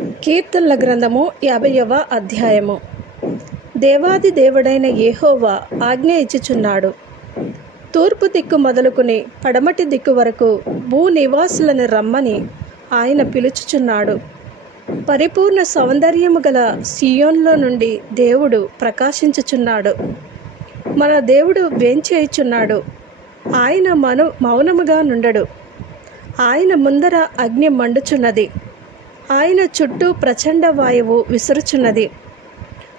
కీర్తనల గ్రంథము యాభైవ అధ్యాయము. దేవాది దేవుడైన ఏహోవా ఆజ్ఞ ఇచ్చుచున్నాడు. తూర్పు దిక్కు మొదలుకుని పడమటి దిక్కు వరకు భూ నివాసులను రమ్మని ఆయన పిలుచుచున్నాడు. పరిపూర్ణ సౌందర్యము గల సియోన్లో నుండి దేవుడు ప్రకాశించుచున్నాడు. మన దేవుడు వేంచేయుచున్నాడు ఆయన మను మౌనముగా నుండడు. ఆయన ముందర అగ్ని మండుచున్నది. ఆయన చుట్టూ ప్రచండ వాయువు విసురుచున్నది.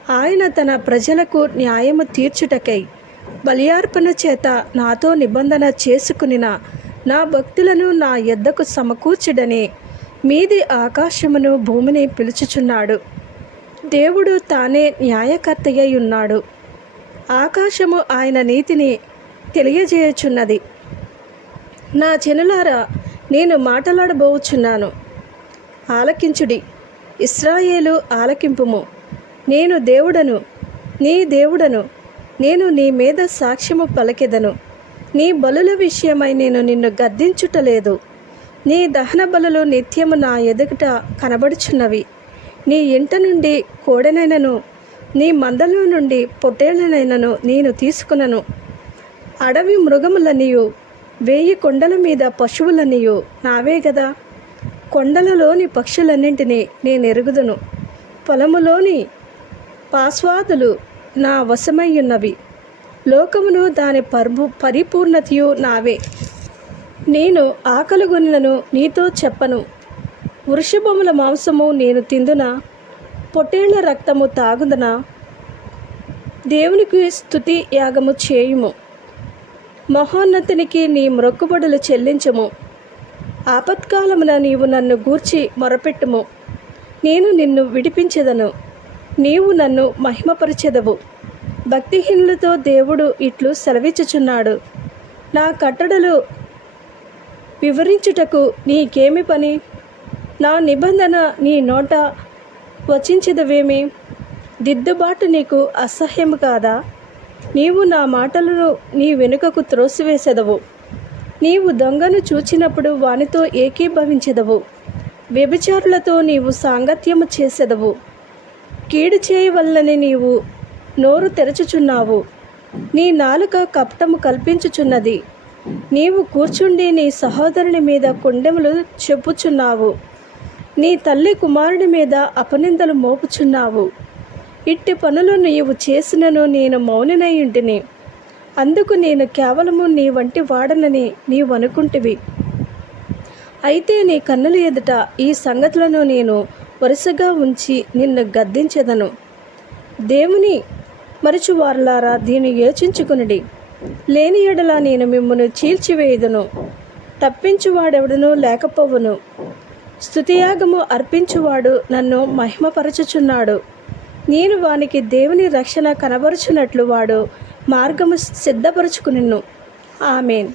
ఆయన తన ప్రజలకు న్యాయము తీర్చుటకై బలియార్పణ చేత నాతో నిబంధన చేసుకునిన నా భక్తులను నా యొద్దకు సమకూర్చుడని మీది ఆకాశమును భూమిని పిలుచుచున్నాడు. దేవుడు తానే న్యాయకర్తయ్య ఉన్నాడు. ఆకాశము ఆయన నీతిని తెలియజేయుచున్నది. నా చెనులారా నేను మాట్లాడబోచున్నాను. ఆలకించుడి. ఇస్రాయేలు ఆలకింపుము. నేను దేవుడను నీ దేవుడను నేను నీ మీద సాక్ష్యము పలకెదను. నీ బలుల విషయమై నేను నిన్ను గద్దించుటలేదు నీ దహన బలులు నిత్యము నా ఎదుట కనబడుచున్నవి. నీ ఇంట నుండి కోడెనైనను నీ మందలో నుండి పొట్టేళ్ళనైనను నేను తీసుకునను. అడవి మృగములనియు వేయి కొండల మీద పశువులనియు నావే కదా కొండలలోని పక్షులన్నింటినీ నేను ఎరుగుదును పొలములోని పాస్వాదులు నా వశమయ్యున్నవి. లోకమును దాని పర్భు పరిపూర్ణతయు నావే. నేను ఆకలిగొనినను నీతో చెప్పను. వృషభముల మాంసము నేను తిందున? పొట్టేళ్ళ రక్తము తాగుదన? దేవునికి స్తుతి యాగము చేయుము. మహోన్నతునికి నీ మ్రొక్కుబడులు చెల్లించము. ఆపత్కాలమున నీవు నన్ను గూర్చి మొరపెట్టుము. నేను నిన్ను విడిపించెదను. నీవు నన్ను మహిమపరచెదవు. భక్తిహీనులతో దేవుడు ఇట్లు సెలవిచ్చుచున్నాడు. నా కట్టడలు వివరించుటకు నీకేమి పని? నా నిబంధన నీ నోట వచించదవేమి? దిద్దుబాటు నీకు అసహ్యము కాదా? నీవు నా మాటలను నీ వెనుకకు త్రోసివేసెదవు. నీవు దొంగను చూచినప్పుడు వానితో ఏకీభవించెదవు. వ్యభిచారులతో నీవు సాంగత్యము చేసెదవు. కీడు చేయవల్లని నీవు నోరు తెరచుచున్నావు. నీ నాలుక కపటము కల్పించుచున్నది. నీవు కూర్చుండి నీ సహోదరుని మీద కొండెములు చెప్పుచున్నావు. నీ తల్లి కుమారుని మీద అపనిందలు మోపుచున్నావు. ఇట్టి పనులు నీవు చేసినను నేను మౌనినయుంటిని అందుకు నేను కేవలము నీ వంటి వాడనని నీవు అనుకుంటివి. అయితే నీ కన్నుల ఎదుట ఈ సంగతులను నేను వరుసగా ఉంచి నిన్ను గద్దించెదను. దేవుని మరచువారులారా దీన్ని యోచించుకునుడి. లేని ఎడల నేను మిమ్మను చీల్చివేయదును. తప్పించువాడెవడను లేకపోవును. స్తుతియాగము అర్పించువాడు నన్ను మహిమపరచుచున్నాడు. నేను వానికి దేవుని రక్షణ కనబరుచున్నట్లు వాడు మార్గము సిద్ధపరచుకునిను. ఆమెన్.